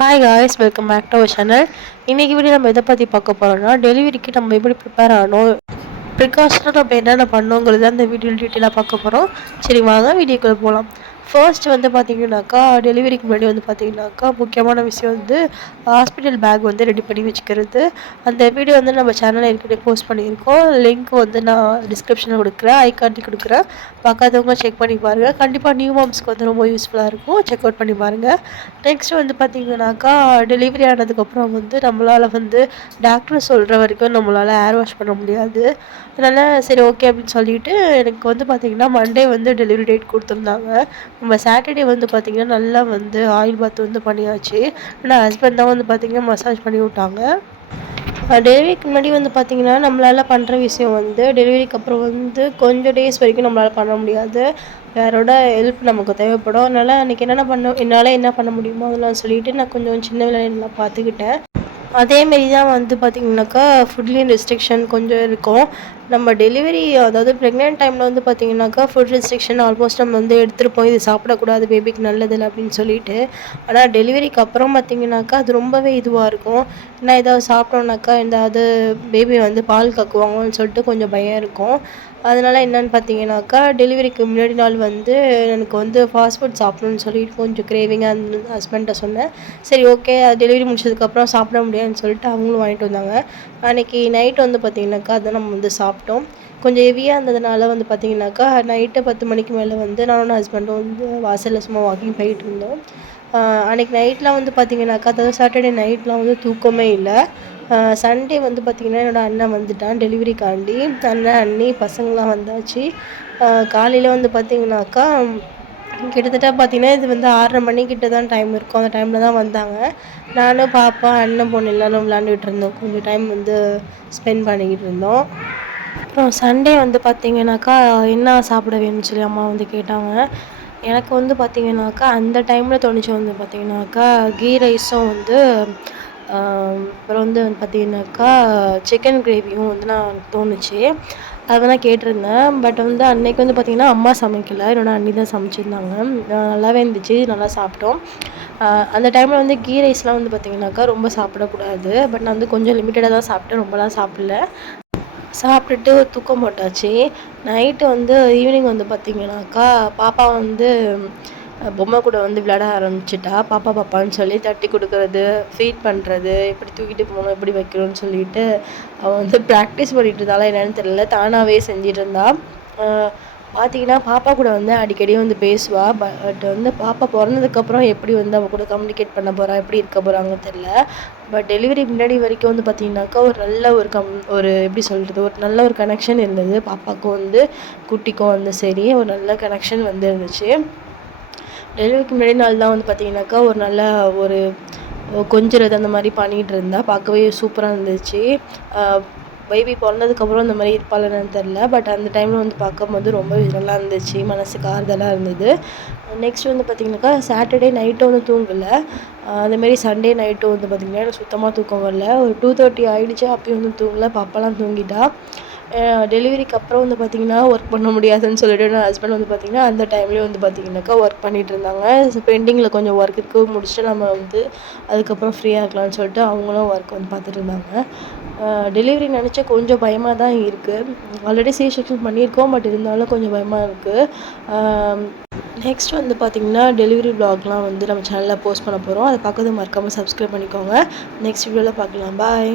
Hi guys, welcome back to our channel. இன்றைக்கி video நம்ம எதை பற்றி பார்க்க போகிறோம்னா, டெலிவரிக்கு நம்ம எப்படி ப்ரிப்பேர் ஆகணும், ப்ரிகாஷனாக நம்ம என்னென்ன பண்ணோங்கிறது அந்த வீடியோ டீட்டெயிலாக பார்க்க போகிறோம். சரி வாங்க வீடியோக்குள்ளே போகலாம். ஃபர்ஸ்ட் வந்து பார்த்தீங்கன்னாக்கா, டெலிவரிக்கு முன்னாடி வந்து பார்த்தீங்கன்னாக்கா முக்கியமான விஷயம் வந்து ஹாஸ்பிட்டல் பேக் வந்து ரெடி பண்ணி வச்சுக்கிறது. அந்த வீடியோ வந்து நம்ம சேனலில் ஏற்கனவே போஸ்ட் பண்ணியிருக்கோம். லிங்க் வந்து நான் டிஸ்கிரிப்ஷனில் கொடுக்குறேன், ஐகார்டி கொடுக்குறேன். பார்க்காதவங்க செக் பண்ணி பாருங்கள். கண்டிப்பாக நியூ மாம்ஸ்க்கு வந்து ரொம்ப யூஸ்ஃபுல்லாக இருக்கும். செக் அவுட் பண்ணி பாருங்கள். நெக்ஸ்ட் வந்து பார்த்தீங்கன்னாக்கா, டெலிவரி ஆனதுக்கப்புறம் வந்து நம்மளால் வந்து டாக்டர் சொல்கிற வரைக்கும் நம்மளால் ஹேர் வாஷ் பண்ண முடியாது. அதனால் சரி ஓகே அப்படின்னு சொல்லிட்டு எனக்கு வந்து பார்த்திங்கன்னா மண்டே வந்து டெலிவரி டேட் கொடுத்துருந்தாங்க. நம்ம சாட்டர்டே வந்து பார்த்திங்கன்னா நல்லா வந்து ஆயில் பாத் வந்து பண்ணியாச்சு. ஆனால் ஹஸ்பண்ட் தான் வந்து பார்த்திங்கன்னா மசாஜ் பண்ணி விட்டாங்க. டெலிவரிக்கு முன்னாடி வந்து பார்த்திங்கன்னா நம்மளால் பண்ணுற விஷயம் வந்து டெலிவரிக்கு அப்புறம் வந்து கொஞ்சம் டேஸ் வரைக்கும் நம்மளால் பண்ண முடியாது. யாரோட ஹெல்ப் நமக்கு தேவைப்படும். அதனால் அன்றைக்கி என்னால் என்ன பண்ண முடியுமோ அதெல்லாம் சொல்லிவிட்டு நான் கொஞ்சம் சின்ன வேலையெல்லாம் பார்த்துக்கிட்டேன். அதேமாரி தான் வந்து பார்த்திங்கனாக்கா ஃபுட்லேயும் ரெஸ்ட்ரிக்ஷன் கொஞ்சம் இருக்கும். நம்ம டெலிவரி அதாவது ப்ரெக்னென்ட் டைமில் வந்து பார்த்திங்கனாக்கா ஃபுட் ரெஸ்ட்ரிக்ஷன் ஆல்மோஸ்ட் நம்ம வந்து எடுத்துருப்போம். இது சாப்பிடக்கூடாது, பேபிக்கு நல்லதில்லை அப்படின்னு சொல்லிட்டு. ஆனால் டெலிவரிக்கு அப்புறம் பார்த்திங்கனாக்கா அது ரொம்பவே இதுவாக இருக்கும். ஏன்னா ஏதாவது சாப்பிட்டோம்னாக்கா ஏதாவது பேபி வந்து பால் கக்குவாங்கன்னு சொல்லிட்டு கொஞ்சம் பயம் இருக்கும். அதனால் என்னென்னு பார்த்தீங்கன்னாக்கா, டெலிவரிக்கு முன்னாடி நாள் வந்து எனக்கு வந்து ஃபாஸ்ட் ஃபுட் சாப்பிடணும்னு சொல்லிட்டு கொஞ்சம் கிரேவிங்காக இருந்தது. ஹஸ்பண்ட்ட சொன்னேன். சரி ஓகே, அது டெலிவரி முடிச்சதுக்கப்புறம் சாப்பிட முடியாதுன்னு சொல்லிட்டு அவங்களும் வாங்கிட்டு வந்தாங்க. அன்றைக்கி நைட் வந்து பார்த்திங்கனாக்கா அதை நம்ம வந்து சாப்பிட்டோம். கொஞ்சம் ஹெவியாக இருந்ததுனால வந்து பார்த்திங்கனாக்கா நைட்டு 10 மணிக்கு மேலே வந்து நானும் ஹஸ்பண்டும் வந்து வாசலில் சும்மா வாக்கிங் போயிட்டு இருந்தோம். அன்றைக்கி நைட்லாம் வந்து பார்த்திங்கனாக்கா, அதாவது சாட்டர்டே நைட்லாம் வந்து தூக்கமே இல்லை. சண்டே வந்து பார்த்திங்கன்னா என்னோடய அண்ணன் வந்துட்டான் டெலிவரிக்காண்டி. அண்ணன், அண்ணி, பசங்களாம் வந்தாச்சு. காலையில் வந்து பார்த்திங்கனாக்கா கிட்டத்தட்ட பார்த்திங்கன்னா இது வந்து 6:30 மணிக்கிட்ட தான் டைம் இருக்கும். அந்த டைமில் தான் வந்தாங்க. நானும் பாப்பா, அண்ணன் பொண்ணு எல்லோரும் விளாண்டுட்டு இருந்தோம். கொஞ்சம் டைம் வந்து ஸ்பெண்ட் பண்ணிக்கிட்டு இருந்தோம். அப்புறம் சண்டே வந்து பார்த்திங்கனாக்கா என்ன சாப்பிட வேணும்னு சொல்லி அம்மா வந்து கேட்டாங்க. எனக்கு வந்து பார்த்திங்கனாக்கா அந்த டைமில் தோணுச்சு வந்து பார்த்திங்கனாக்கா கீ ரைஸும் வந்து அப்புறம் வந்து பார்த்திங்கனாக்கா சிக்கன் கிரேவியும் வந்து நான் தோணுச்சு. அதெல்லாம் கேட்டிருந்தேன். பட் வந்து அன்றைக்கி வந்து பார்த்திங்கன்னா அம்மா சமைக்கலை, என்னோடய அண்ணி தான் சமைச்சிருந்தாங்க. நல்லாவே இருந்துச்சு, நல்லா சாப்பிட்டோம். அந்த டைமில் வந்து கீ ரைஸ்லாம் வந்து பார்த்திங்கனாக்கா ரொம்ப சாப்பிடக்கூடாது. பட் நான் வந்து கொஞ்சம் லிமிட்டடாக தான் சாப்பிட்டேன், ரொம்பலாம் சாப்பிடல. சாப்பிட்டுட்டு தூக்கம் போட்டாச்சு. நைட்டு வந்து ஈவினிங் வந்து பார்த்திங்கனாக்கா பாப்பா வந்து பொம்மை கூட வந்து விளையாட ஆரம்பிச்சிட்டா. பாப்பா பாப்பான்னு சொல்லி தட்டி கொடுக்குறது, ஃபீட் பண்ணுறது, எப்படி தூக்கிட்டு போகணும், எப்படி வைக்கணும்னு சொல்லிட்டு அவள் வந்து ப்ராக்டிஸ் பண்ணிகிட்டு இருந்தாலும் என்னென்னு தெரியல, தானாகவே செஞ்சிட்டு இருந்தா. பார்த்திங்கன்னா பாப்பா கூட வந்து அடிக்கடி வந்து பேசுவாள். பட் வந்து பாப்பா பிறந்ததுக்கப்புறம் எப்படி வந்து அவள் கூட கம்யூனிகேட் பண்ண போகிறா, எப்படி இருக்க போகிறாங்கன்னு தெரில. பட் டெலிவரி முன்னாடி வரைக்கும் வந்து பார்த்திங்கனாக்கா ஒரு நல்ல ஒரு எப்படி சொல்கிறது, ஒரு நல்ல ஒரு கனெக்ஷன் இருந்தது. பாப்பாவுக்கும் வந்து குட்டிக்கும் வந்து சரி ஒரு நல்ல கனெக்ஷன் வந்து இருந்துச்சு. டெலிவரிக்கு முன்னாடி நாள் தான் வந்து பார்த்திங்கனாக்கா ஒரு நல்ல ஒரு கொஞ்சிறது அந்த மாதிரி பண்ணிகிட்டு இருந்தா. பார்க்கவே சூப்பராக இருந்துச்சு. பேபி பிறந்ததுக்கப்புறம் இந்த மாதிரி இருப்பாளன்னு தெரில. பட் அந்த டைமில் வந்து பார்க்கும்போது ரொம்ப நல்லா இருந்துச்சு, மனசுக்கு ஆறுதலாக இருந்தது. நெக்ஸ்ட் வந்து பார்த்திங்கனாக்கா சாட்டர்டே நைட்டும் வந்து தூங்கலை. அதேமாரி சண்டே நைட்டும் வந்து பார்த்திங்கன்னா எனக்கு சுத்தமாக தூக்கம் வரல. ஒரு 2:30 ஆகிடுச்சு, அப்பயும் வந்து தூங்கலை. பாப்பாலாம் தூங்கிட்டா. டெலிவரிக்கு அப்புறம் வந்து பார்த்திங்கன்னா ஒர்க் பண்ண முடியாதுன்னு சொல்லிட்டு நான் ஹஸ்பண்ட் வந்து பார்த்திங்கன்னா அந்த டைம்லேயும் வந்து பார்த்திங்கனாக்கா ஒர்க் பண்ணிகிட்டு இருந்தாங்க. பெண்டிங்கில் கொஞ்சம் ஒர்க் இருக்குது, முடிச்சுட்டு நம்ம வந்து அதுக்கப்புறம் ஃப்ரீயாக இருக்கலாம்னு சொல்லிட்டு அவங்களும் ஒர்க் வந்து பார்த்துட்டு இருந்தாங்க. டெலிவரி நினச்சா கொஞ்சம் பயமாக தான் இருக்குது. ஆல்ரெடி சி செக்ஷன் பண்ணியிருக்கோம். பட் இருந்தாலும் கொஞ்சம் பயமாக இருக்குது. நெக்ஸ்ட் வந்து பார்த்திங்கன்னா டெலிவரி வ்ளாக்லாம் வந்து நம்ம சேனலில் போஸ்ட் பண்ண போகிறோம். அதை பார்க்கறது மறக்காமல் சப்ஸ்கிரைப் பண்ணிக்கோங்க. நெக்ஸ்ட் வீடியோவில் பார்க்கலாம். பாய்.